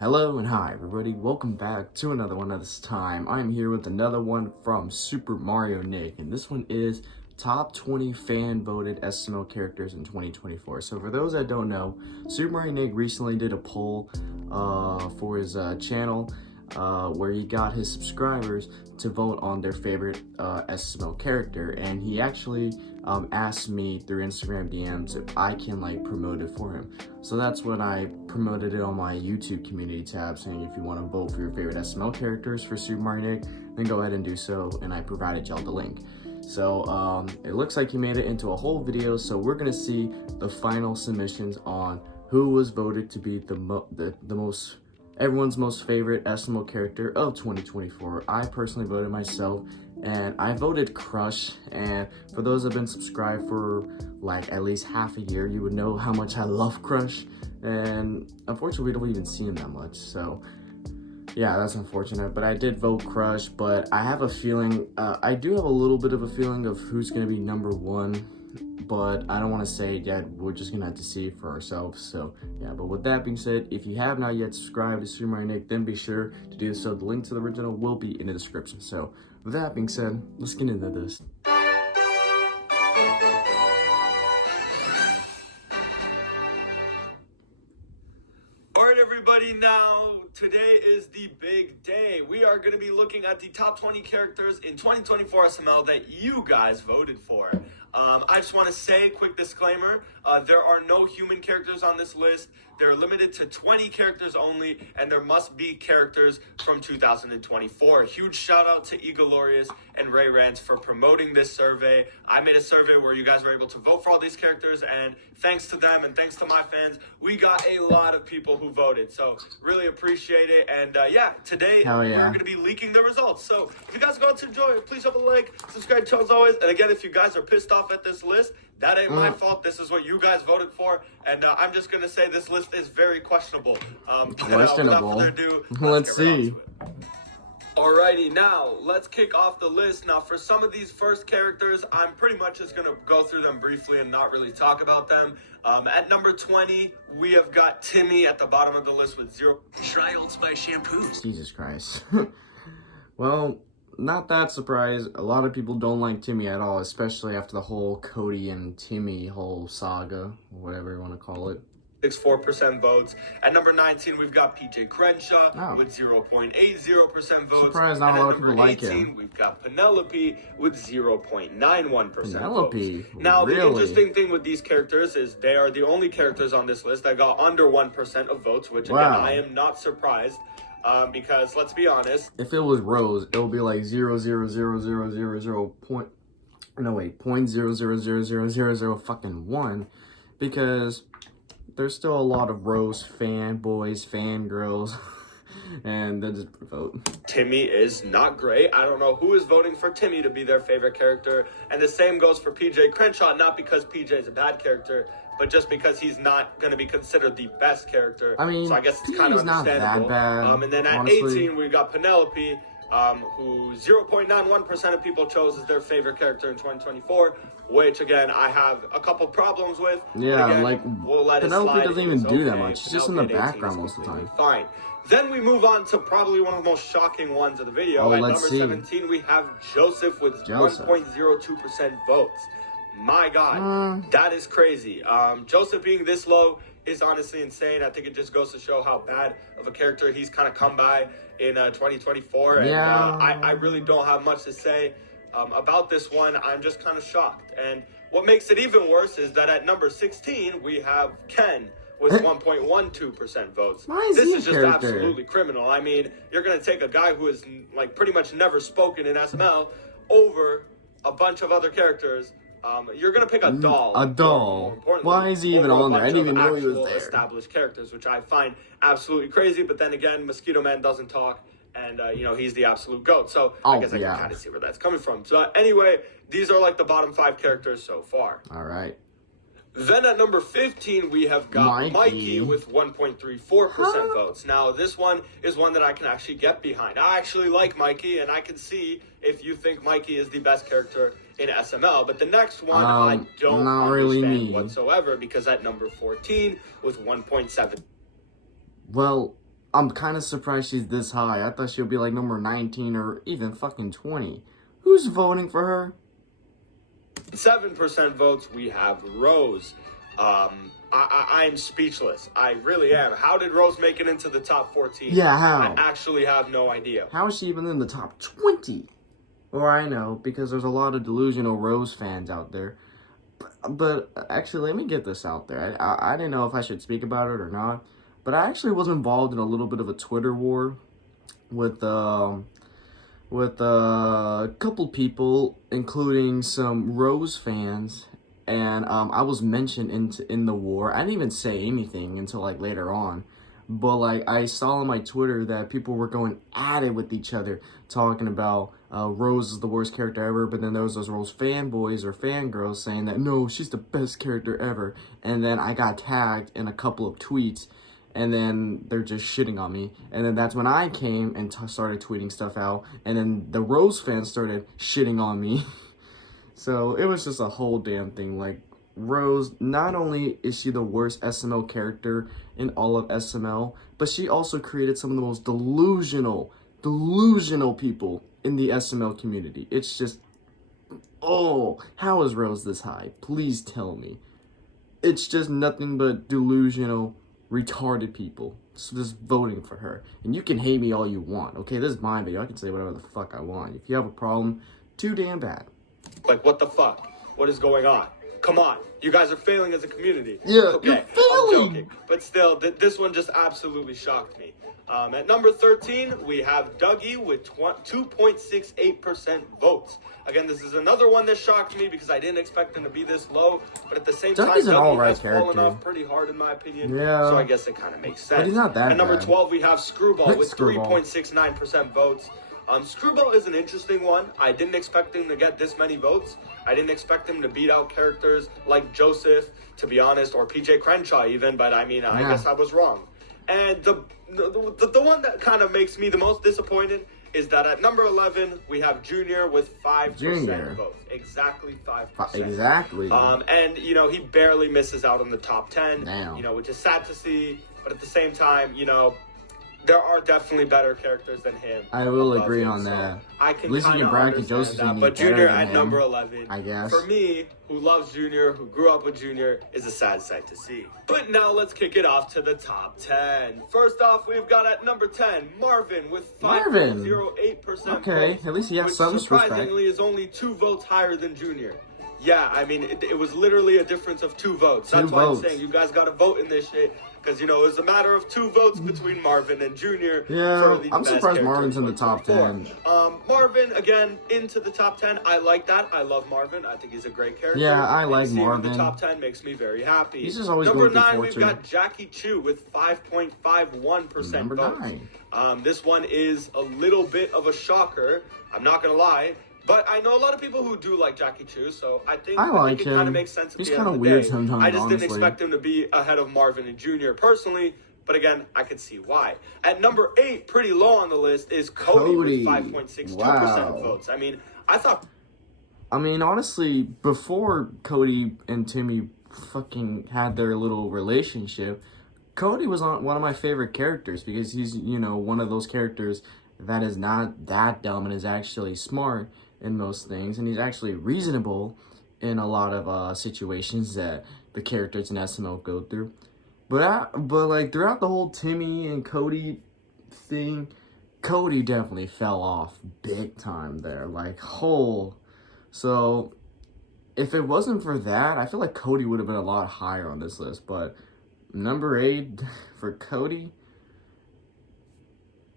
Hello and hi everybody, welcome back to another one. This time I'm here with another one from SuperMarioNic, and this one is top 20 fan voted SML characters in 2024. So for those that don't know, SuperMarioNic recently did a poll for his channel where he got his subscribers to vote on their favorite SML character, and he actually asked me through Instagram DMs if I can promote it for him. So that's when I promoted it on my YouTube community tab, saying if you want to vote for your favorite SML characters for SuperMarioNic, then go ahead and do so, and I provided y'all the link. So it looks like he made it into a whole video, so we're gonna see the final submissions on who was voted to be everyone's most favorite SML character of 2024. I personally voted myself, and I voted Crush. And for those that have been subscribed for at least half a year, you would know how much I love Crush. And unfortunately, we don't even see him that much. So yeah, that's unfortunate. But I did vote Crush. But I have a feeling, I do have a little bit of a feeling of who's gonna be number one. But I don't want to say it yet. We're just gonna have to see it for ourselves. So yeah, but with that being said, if you have not yet subscribed to SuperMarioNic, then be sure to do so. The link to the original will be in the description. So with that being said, let's get into this. Alright everybody, now today is the big day. We are going to be looking at the top 20 characters in 2024 SML that you guys voted for. I just want to say, quick disclaimer, there are no human characters on this list. They're limited to 20 characters only, and there must be characters from 2024. Huge shout out to llllll and Ray Rants for promoting this survey. I made a survey where you guys were able to vote for all these characters, and thanks to them and thanks to my fans, we got a lot of people who voted. So really appreciate it. And yeah, today we're going to be leaking the results. So if you guys are going to enjoy it, please drop a like, subscribe to the channel as always. And again, if you guys are pissed off at this list, that ain't my fault. This is what you guys voted for, and I'm just gonna say this list is very questionable. Questionable. Without further ado, let's see. Alrighty, now let's kick off the list. Now, for some of these first characters, I'm pretty much just gonna go through them briefly and not really talk about them. At number 20, we have got Timmy at the bottom of the list with 0. Try Old Spice shampoos. Jesus Christ. Well, not that surprised. A lot of people don't like Timmy at all, especially after the whole Cody and Timmy whole saga, whatever you want to call it. 64% votes. At number 19, we've got PJ Crenshaw with 0.80% votes. Surprised not a lot of people like him. We've got Penelope with 0.91% Penelope? votes. Now, really? The interesting thing with these characters is they are the only characters on this list that got under 1% of votes, which again, I am not surprised. Because let's be honest, if it was Rose, it would be like 0.0000000 fucking 1, because there's still a lot of Rose fanboys, fangirls, and they just vote. Timmy is not great. I don't know who is voting for Timmy to be their favorite character, and the same goes for PJ Crenshaw, not because PJ is a bad character, but just because he's not going to be considered the best character. I mean, so I guess it's kind of understandable. Not that bad, and then at honestly. 18, we've got Penelope, who 0.91% of people chose as their favorite character in 2024, which again, I have a couple problems with. Yeah, again, we'll let Penelope it slide. doesn't even do that much. She's just in the background most of the time. Fine. Then we move on to probably one of the most shocking ones of the video. At number 17, we have Joseph with 1.02% votes. My God, that is crazy. Joseph being this low is honestly insane. I think it just goes to show how bad of a character he's kind of come by in 2024. And I really don't have much to say about this one. I'm just kind of shocked. And what makes it even worse is that at number 16, we have Ken with 1.12% votes. This is just absolutely criminal. I mean, you're going to take a guy who has pretty much never spoken in SML over a bunch of other characters. You're gonna pick a doll. A doll. Why is he even on there? I didn't even know he was there. Established characters, which I find absolutely crazy. But then again, Mosquito Man doesn't talk, and he's the absolute GOAT. So I guess I can kind of see where that's coming from. So anyway, these are the bottom 5 characters so far. All right. Then at number 15, we have got Mikey with 1.34% votes. Now, this one is one that I can actually get behind. I actually like Mikey, and I can see if you think Mikey is the best character in SML. But the next one, I don't understand whatsoever, because at number 14 with 1.7. Well, I'm kind of surprised she's this high. I thought she'll be like number 19 or even fucking 20. Who's voting for her? 7% votes, we have Rose. I'm speechless. I really am. How did Rose make it into the top 14? Yeah, how? I actually have no idea. How is she even in the top 20? Well, I know, because there's a lot of delusional Rose fans out there. But actually, let me get this out there. I didn't know if I should speak about it or not. But I actually was involved in a little bit of a Twitter war with a couple people, including some Rose fans. And I was mentioned in the war. I didn't even say anything until like later on. But like I saw on my Twitter that people were going at it with each other, talking about Rose is the worst character ever. But then there was those Rose fanboys or fangirls saying that no, she's the best character ever. And then I got tagged in a couple of tweets, and then they're just shitting on me. And then that's when I came and started tweeting stuff out. And then the Rose fans started shitting on me. So it was just a whole damn thing. Like, Rose, not only is she the worst SML character in all of SML, but she also created some of the most delusional people in the SML community. It's just, oh, how is Rose this high? Please tell me. It's just nothing but delusional, retarded people just voting for her. And you can hate me all you want, okay? This is my video. I can say whatever the fuck I want. If you have a problem, too damn bad. Like, what the fuck? What is going on? Come on. You guys are failing as a community. Yeah, okay, you're failing. I'm joking. But still, this one just absolutely shocked me. At number 13, we have Dougie with 2.68% votes. Again, this is another one that shocked me because I didn't expect him to be this low. But at the same time, Dougie's an Dougie alright has fallen character. off pretty hard in my opinion. Yeah. So I guess it kind of makes sense. But he's not that At number bad. 12, we have Screwball with Screwball. 3.69% votes. Screwball is an interesting one. I didn't expect him to get this many votes. I didn't expect him to beat out characters like Joseph, to be honest, or PJ Crenshaw even, but I mean, I guess I was wrong. And the one that kind of makes me the most disappointed is that at number 11, we have Junior with 5% votes. Exactly 5%. Exactly. And, you know, he barely misses out on the top 10, Damn. you know, which is sad to see. But at the same time, you know, there are definitely better characters than him. I will above agree him, on so that. I can At least you kind can of bracket understand Joseph that. and But he's better Junior than at him, number 11, I guess. for me, who loves Junior, who grew up with Junior, is a sad sight to see. But now let's kick it off to the top 10. First off, we've got at number 10, Marvin with 5.08% Okay, votes, at least he has which some surprisingly is only 2 votes higher than Junior. Yeah, I mean, it was literally a difference of 2 votes. That's why I'm saying you guys got to vote in this shit. Because, you know, it's a matter of 2 votes between Marvin and Junior. Yeah, I'm surprised Marvin's in the top 10. Marvin, again, into the top 10. I like that. I love Marvin. I think he's a great character. Yeah, I like and seeing him in Marvin. the top 10 makes me very happy. He's just always Number going through 9, we've torture. got Jackie Chu with 5.51% Number votes. 9. This one is a little bit of a shocker. I'm not going to lie. But I know a lot of people who do like Jackie Chu, so I think it kind of makes sense at the end of the day. Sometimes, I just didn't honestly. expect him to be ahead of Marvin and Junior personally, but again, I could see why. At number 8, pretty low on the list, is Cody. With 5.62% votes. I mean, honestly, before Cody and Timmy fucking had their little relationship, Cody was one of my favorite characters because he's, you know, one of those characters that is not that dumb and is actually smart in most things, and he's actually reasonable in a lot of situations that the characters in SML go through. But like throughout the whole Timmy and Cody thing, Cody definitely fell off big time there, like whole. So if it wasn't for that, I feel like Cody would have been a lot higher on this list. But number 8 for Cody,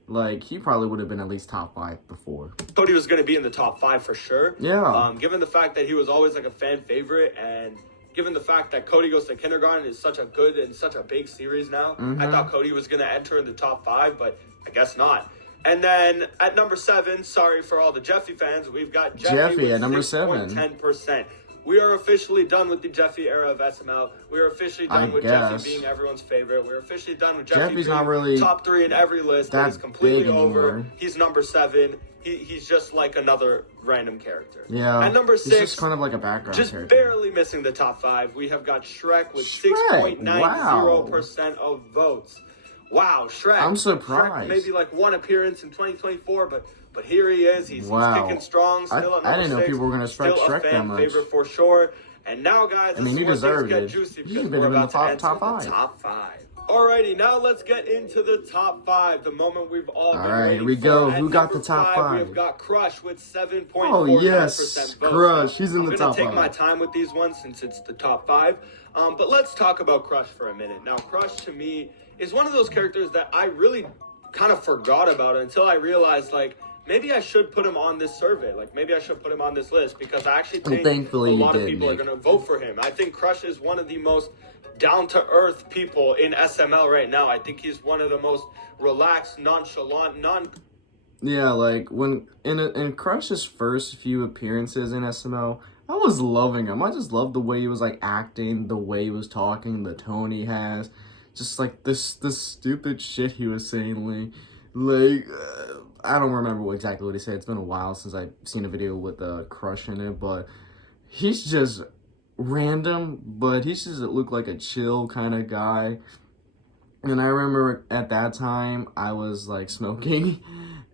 like, he probably would have been at least top 5 before. Cody was going to be in the top 5 for sure. Yeah. Given the fact that he was always like a fan favorite, and given the fact that Cody Goes to Kindergarten is such a good and such a big series now, I thought Cody was going to enter in the top 5, but I guess not. And then at number 7, sorry for all the Jeffy fans, we've got Jeffy at number 7. 10%. We are officially done with the Jeffy era of SML. We are officially done with Jeffy being everyone's favorite. We're officially done with Jeffy being not really top 3 in every list. He's completely over. He's number 7. He's just like another random character. Yeah. At number 6, he's just kind of like a background character. Barely missing the top 5. We have got Shrek with 6.90% of votes. wow, Shrek. I'm Shrek, surprised. maybe like one appearance in 2024, but here he is. He's kicking strong, still at number 6. I didn't know people were gonna respect still Shrek a fan that much. favorite for sure. And now, guys, this is he where things deserved get it. juicy He because should've been we're in the about to enter top the five. top 5. Alrighty, now let's get into the top 5. The moment we've all been Alright, waiting here we for. go. At Who got number the top 5? 5? We've got Crush with 7.49% Oh, yes. votes. Crush. He's in the I'm top gonna take 5. my time with these ones since it's the top 5. But let's talk about Crush for a minute. Now, Crush to me is one of those characters that I really kind of forgot about until I realized, like, maybe I should put him on this survey. Like, maybe I should put him on this list because I actually think thankfully a lot you of did, people Nick. are going to vote for him. I think Crush is one of the most down-to-earth people in SML right now. I think he's one of the most relaxed, nonchalant, Yeah, like when in Crush's first few appearances in SML, I was loving him. I just loved the way he was like acting, the way he was talking, the tone he has, just like this stupid shit he was saying. I don't remember exactly what he said. It's been a while since I've seen a video with Crush in it, but he's just random. But he just looked like a chill kind of guy. And I remember at that time I was like smoking.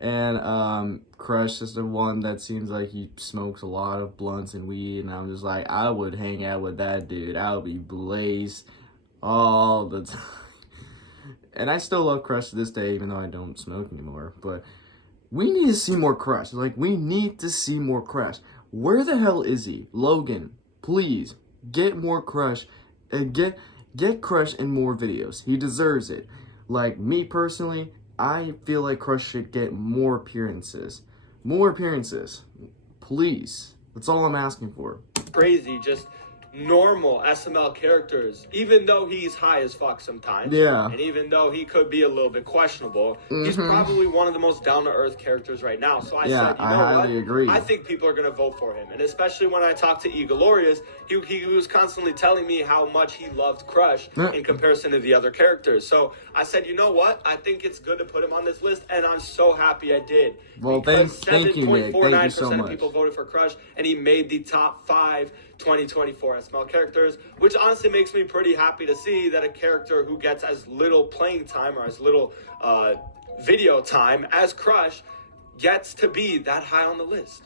And Crush is the one that seems like he smokes a lot of blunts and weed, and I'm just like, I would hang out with that dude. I would be blazed all the time. And I still love Crush to this day, even though I don't smoke anymore. But we need to see more Crush. Like, we need to see more Crush. Where the hell is he? Logan, please, get more Crush and get Crush in more videos. He deserves it. Like, me personally, I feel like Crush should get more appearances. More appearances. Please. That's all I'm asking for. crazy, just normal SML characters, even though he's high as fuck sometimes. Yeah. And even though he could be a little bit questionable, he's probably one of the most down-to-earth characters right now. So I said, you know I highly agree. I think people are going to vote for him. And especially when I talked to llllll, he was constantly telling me how much he loved Crush in comparison to the other characters. So I said, you know what? I think it's good to put him on this list, and I'm so happy I did. Well, thank you, Nick. Thank you so much. of people voted for Crush, and he made the top 5 2024 SML characters, which honestly makes me pretty happy to see that a character who gets as little playing time or as little video time as Crush gets to be that high on the list.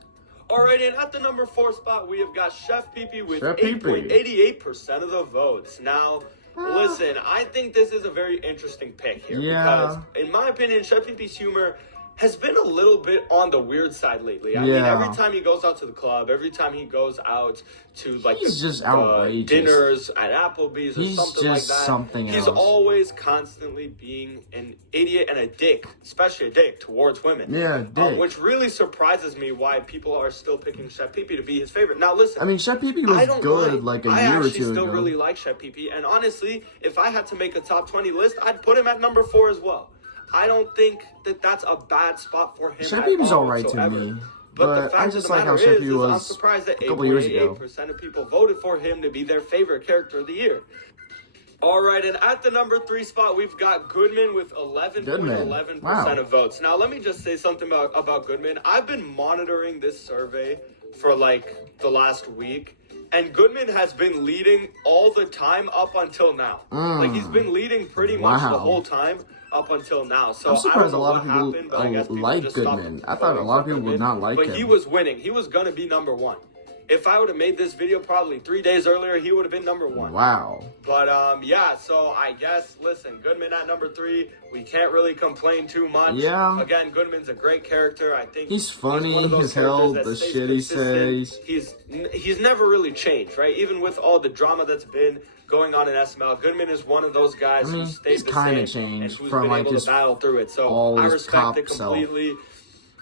Alright, and at the number 4 spot, we have got Chef Pee-Pee with 8.88% of the votes. Now, listen, I think this is a very interesting pick here because, in my opinion, Chef Pee-Pee's humor has been a little bit on the weird side lately. I mean, every time he goes out to the club, every time he goes out to like just outrageous dinners at Applebee's or something like that, something he's else. always constantly being an idiot and a dick, especially a dick towards women. Yeah, dick. Which really surprises me why people are still picking Chef Pee-Pee to be his favorite. Now, listen. I mean, Chef Pee-Pee was good like a year or two ago. I actually still really like Chef Pee-Pee, and honestly, if I had to make a top 20 list, I'd put him at number 4 as well. I don't think that that's a bad spot for him. Chef Pee-Pee's alright to me. But the fact I just like how Chef Pee-Pee was I'm surprised that a couple years ago. 8.88% of people voted for him to be their favorite character of the year. Alright, and at the number 3 spot, we've got Goodman with 11.11% of votes. Now, let me just say something about Goodman. I've been monitoring this survey for like the last week, and Goodman has been leading all the time up until now. Like, he's been leading pretty much the whole time up until now. So I'm surprised I don't know a lot what of happened, but I guess people people like just Goodman. stopped I thought a lot of voting people for would not like him. But he was winning. He was going to be number 1. If I would have made this video probably 3 days earlier, he would have been number 1. Wow. But yeah, so I guess, listen, Goodman at number 3, we can't really complain too much. Yeah. Again, Goodman's a great character. I think he's funny as hell, the shit he says. He's never really changed, right? Even with all the drama that's been going on in SML, Goodman is one of those guys who stayed the same and changed who's from been like able to battle through it. So I respect it completely.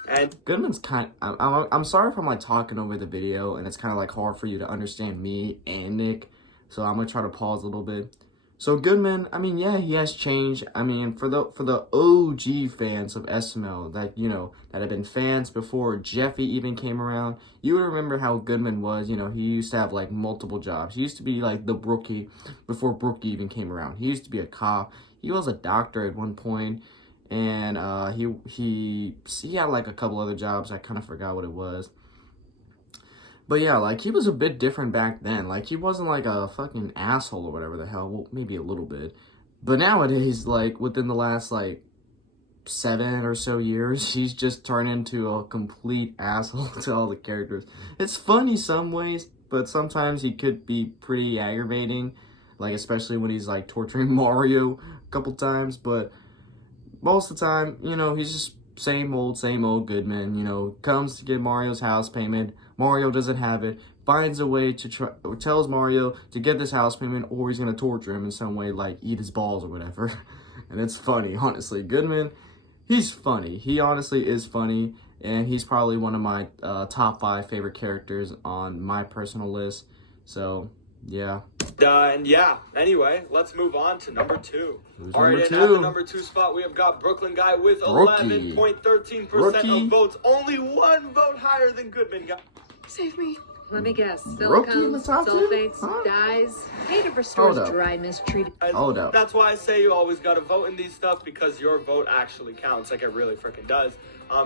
And Goodman's I'm sorry if I'm like talking over the video and it's kind of like hard for you to understand me and Nick, so I'm gonna try to pause a little bit. So Goodman, I mean, yeah, he has changed. I mean, for the OG fans of SML that, you know, that have been fans before Jeffy even came around, you would remember how Goodman was. You know, he used to have like multiple jobs. He used to be like the Brookie before Brookie even came around. He used to be a cop. He was a doctor at one point. And he had like a couple other jobs. I kind of forgot what it was. But yeah, like he was a bit different back then. Like he wasn't like a fucking asshole or whatever the hell. Well, maybe a little bit. But nowadays, like, within the last, like, 7 or so years, he's just turned into a complete asshole to all the characters. It's funny some ways, but sometimes he could be pretty aggravating, like, especially when he's, like, torturing Mario a couple times. But most of the time, you know, he's just same old Goodman, you know, comes to get Mario's house payment. Mario doesn't have it, finds a way to try, tells Mario to get this house payment, or he's gonna torture him in some way, like eat his balls or whatever. And it's funny, honestly. Goodman, he's funny. He honestly is funny, and he's probably one of my top 5 favorite characters on my personal list. So, yeah. And yeah, anyway, let's move on to number 2. Who's All right, number and 2? at the number 2 spot, we have got Brooklyn Guy with 11.13% of votes. Only 1 vote higher than Goodman Guy. Save me. Let me guess. Rookie in the Silicones, top 2? sulfates, Huh? dyes. Native restores Hold up. dry, mistreated. Hold up. That's why I say you always got to vote in these stuff, because your vote actually counts, like it really freaking does.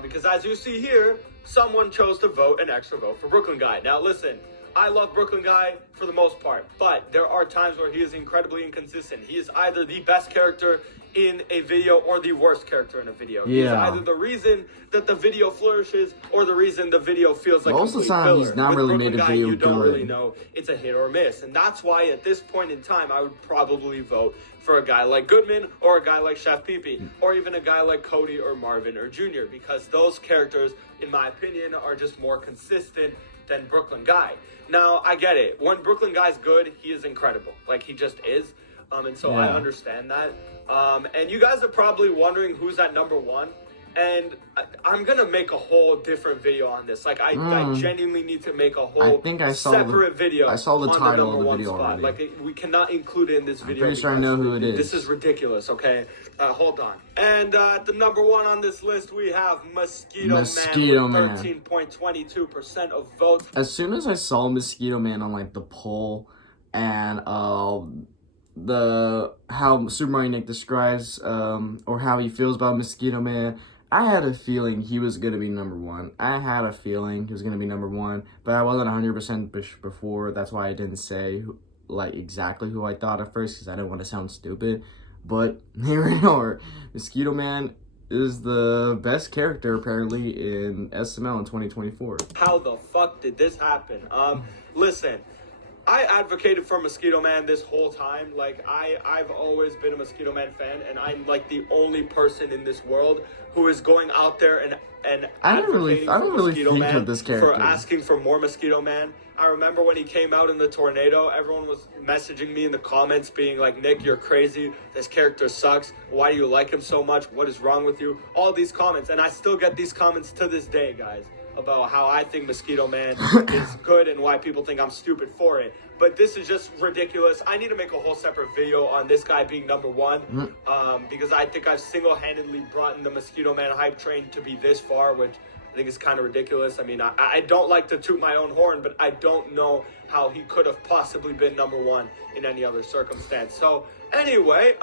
Because as you see here, someone chose to vote an extra vote for Brooklyn Guy. Now listen, I love Brooklyn Guy for the most part, but there are times where he is incredibly inconsistent. He is either the best character in a video or the worst character in a video. He's Yeah. either the reason that the video flourishes or the reason the video feels like Most of the complete time, filler. he's not With really Brooklyn made a Guy, video you don't really good. know it's a hit or miss. And that's why at this point in time, I would probably vote for a guy like Goodman or a guy like Chef Pee-Pee or even a guy like Cody or Marvin or Junior, because those characters, in my opinion, are just more consistent than Brooklyn Guy. Now, I get it. When Brooklyn Guy's good, he is incredible. Like, he just is. And so I Yeah. understand that. And you guys are probably wondering who's at number 1. And I'm going to make a whole different video on this. Like, I genuinely need to make a whole I think I saw separate video. I saw the on title number of the 1 video spot. already. Like, we cannot include it in this video. pretty sure I because know who it is. This is ridiculous, okay? Hold on. And at the number 1 on this list, we have Mosquito Man with 13.22% of votes. As soon as I saw Mosquito Man on, like, the poll and how SuperMarioNic describes or how he feels about Mosquito Man, I had a feeling he was going to be number 1. I had a feeling he was going to be number 1, but I wasn't 100% before. That's why I didn't say, like, exactly who I thought at first, because I didn't want to sound stupid. But here we are. Mosquito Man is the best character, apparently, in SML in 2024. How the fuck did this happen? Listen, I advocated for Mosquito Man this whole time. Like, I've always been a Mosquito Man fan, and I'm like the only person in this world who is going out there and I don't really Mosquito think Man of this character. for asking for more Mosquito Man. I remember when he came out in the tornado, everyone was messaging me in the comments being like, Nick, you're crazy. This character sucks. Why do you like him so much? What is wrong with you? All these comments. And I still get these comments to this day, guys, about how I think Mosquito Man is good and why people think I'm stupid for it. But this is just ridiculous. I need to make a whole separate video on this guy being number 1 because I think I've single-handedly brought in the Mosquito Man hype train to be this far, which I think is kind of ridiculous. I mean, I don't like to toot my own horn, but I don't know how he could have possibly been number 1 in any other circumstance. So anyway,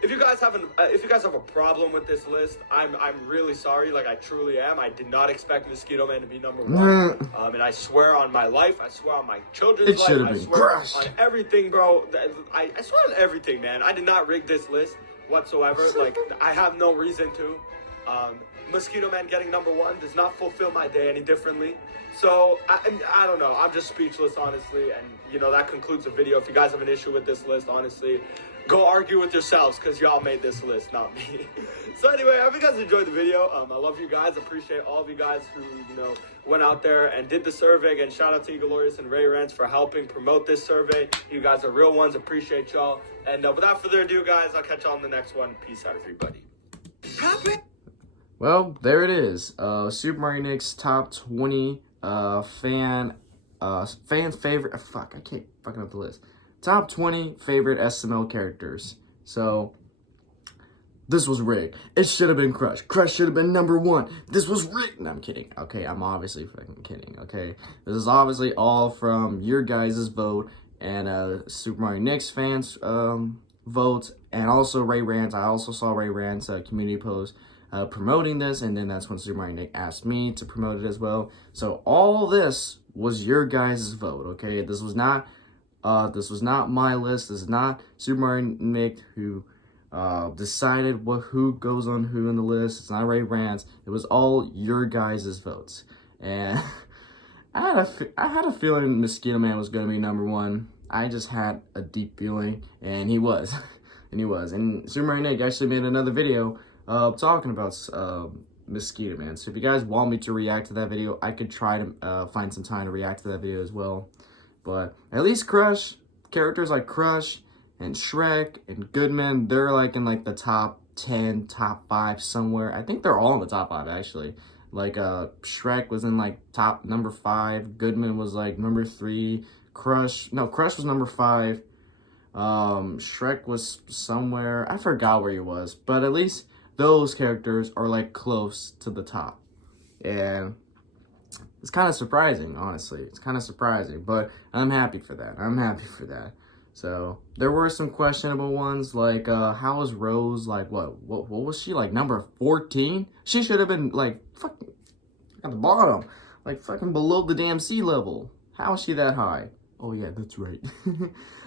if you guys have a problem with this list, I'm really sorry. Like, I truly am. I did not expect Mosquito Man to be number 1. And I swear on my life, I swear on my children's life, I swear on everything, bro. I swear on everything, man. I did not rig this list whatsoever. Like, I have no reason to. Mosquito Man getting number 1 does not fulfill my day any differently. So, I don't know. I'm just speechless, honestly. And, you know, that concludes the video. If you guys have an issue with this list, honestly, go argue with yourselves, because y'all made this list, not me. So anyway, I hope you guys enjoyed the video. I love you guys. Appreciate all of you guys who, you know, went out there and did the survey. Again, shout out to Glorious and Ray Rants for helping promote this survey. You guys are real ones. Appreciate y'all. And without further ado, guys, I'll catch y'all in the next one. Peace out, everybody. Well, there it is. SuperMarioNic's top 20 fans' favorite. Fuck, I can't fucking up the list. Top 20 favorite SML characters. So, this was rigged. It should have been Crush. Crush should have been number 1. This was rigged. No, I'm kidding. Okay, I'm obviously fucking kidding. Okay, this is obviously all from your guys' vote and SuperMarioNic's fans' votes, and also Ray Rants. I also saw Ray Rants' community post promoting this, and then that's when SuperMarioNic asked me to promote it as well. So all this was your guys' vote, okay? This was not This was not my list. This is not SuperMarioNic who decided who goes on who in the list. It's not Ray Rants. It was all your guys' votes. And I had a feeling Mosquito Man was going to be #1. I just had a deep feeling, and he was. And he was. And SuperMarioNic actually made another video talking about Mosquito Man. So if you guys want me to react to that video, I could try to find some time to react to that video as well. But at least Crush, characters like Crush and Shrek and Goodman, they're like in like the top 10, top 5 somewhere. I think they're all in the top 5 actually. Like Shrek was in like top #5. Goodman was like #3. Crush was #5. Shrek was somewhere, I forgot where he was, but at least those characters are like close to the top. And it's kind of surprising, honestly. It's kind of surprising, but I'm happy for that. I'm happy for that. So there were some questionable ones, like how was Rose, like what was she, like number 14? She should have been like fucking at the bottom, like fucking below the damn sea level. How is she that high? Oh yeah, that's right.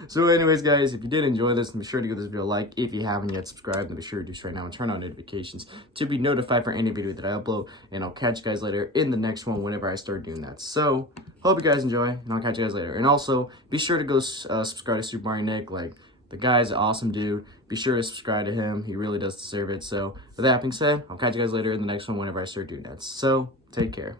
So anyways, guys, if you did enjoy this, be sure to give this video a like. If you haven't yet subscribed, then be sure to do so right now and turn on notifications to be notified for any video that I upload. And I'll catch you guys later in the next one whenever I start doing that. So hope you guys enjoy, and I'll catch you guys later. And also, be sure to go subscribe to SuperMarioNic. Like, the guy's an awesome dude. Be sure to subscribe to him. He really does deserve it. So with that being said, I'll catch you guys later in the next one whenever I start doing that. So take care.